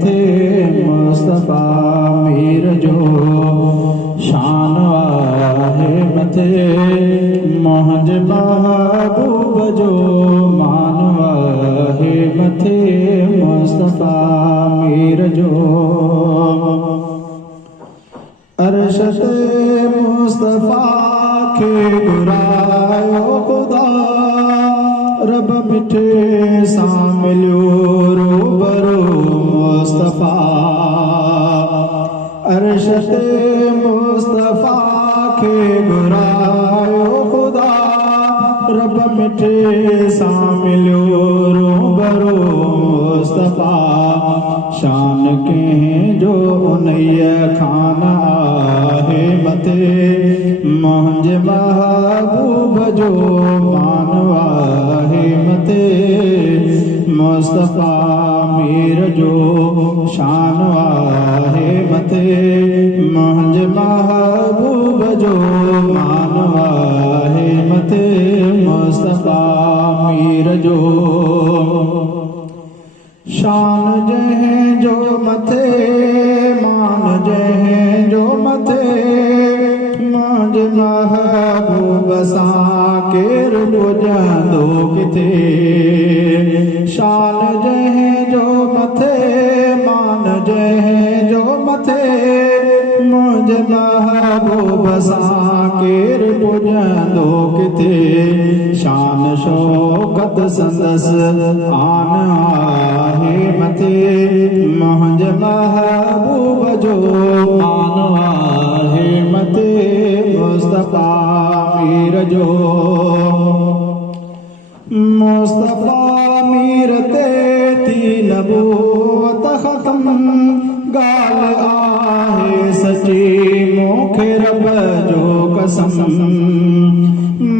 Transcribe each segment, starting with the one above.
मथे मुस्तफा मीर जो शान आहे मथे मुंहिंजे महबूब जो मान आहे मथे मुस्तफा मीर जो अर्श ते मुस्तफा खे घुरायो खुदा रब मिठे सां मिलियो रूबरू मुस्तफा अर्श ते मुस्तफा खे घुरायो खुदा रब मिठे सां मिलियो रूबरू मुस्तफा शान कंहिं जो उन्हीअ खान आहे मथे मुंहिंजे महबूब जो मान आहे मथे मुस्तफा मीर जो शान आहे मथे मुंहिंजे महबूब जो मान आहे मथे मुस्तफा मीर जो शान जंहिं जो मथे मान जंहिं जो मथे मुंहिंजे महबूब सां केरु पुॼंदो किथे शान जंहिं जो मथे मान जंहिं जो मथे मुंहिंजे महबूब सां केरु पुॼंदो किथे शान शौकत संदसि आन आहे मथे मुंहिंजे महबूब जो मान आहे मथे मुस्तफा मीर जो मुस्तफा मीर ते थी नबूवत ख़तम ॻाल्हि आहे सची मूंखे रब जो कसम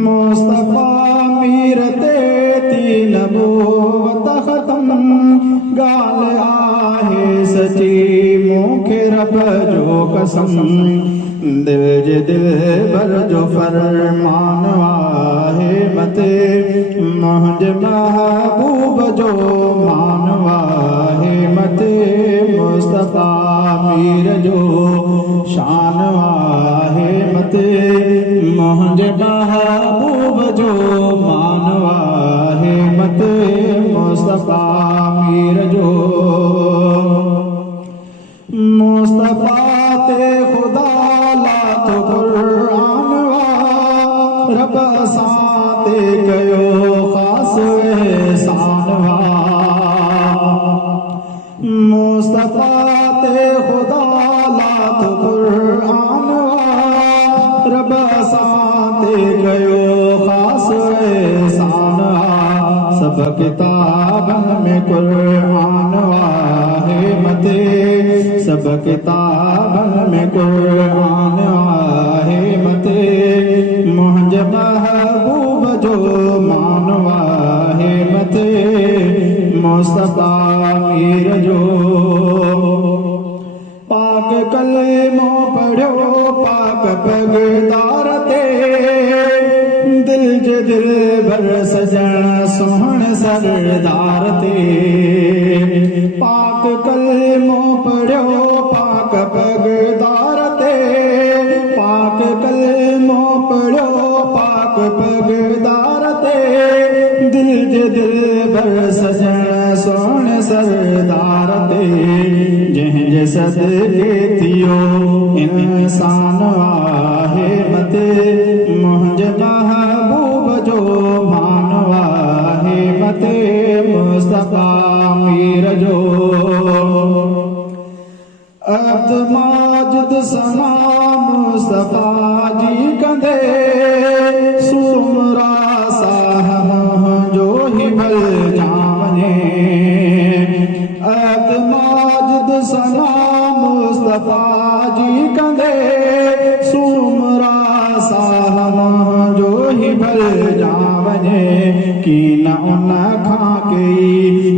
मुस्तफा मीर ते थी नबूवत ख़तम ॻाल्हि आहे सची मूंखे रब जो कसम दिल जे दिलबर जो फरमान आहे मथे मुंहिंजे महबूब जो मान आहे मथे मुस्तफा मीर जो शान आहे मथे मुंहिंजे महबूब जो मान आहे मथे मुस्तफा मीर जो मुस्तफा ते खुदा लातो क़ुरान रब सां ते कयो ख़ास एहसान मुस्तफा ते खुदा लातो क़ुरान रब सां ते कयो ख़ास एहसान सब किताबनि में क़ुरान आहे मथे सब किताबनि में क़ुरान आहे मथे मुंहिंजे महबूब जो मान आहे मथे मुस्तफा मीर जो पाक कलेमो पढ़ियो पाक पगदार ते दिल जे दिलबर सजण सोहण सरदार ते पाक कलेमो पढ़ियो पाक पगदार ते पाक कलेमो पढ़ियो पाक पगदार ते दिल जे दिलबर सजण सोहण सरदार ते जंहिंजे सदके थियो इंसान आहे मथे मुंहिंजे महबूब जो मान आहे मथे मुस्तफा मीर जो अब्द माजिद सना मुस्तफा जी कंदे सुमरा साहब जो ही भल जावने अब्द माजिद सना मुस्तफा जी कंदे सुमरा साहब जो ही भल जावने की न उन खां कई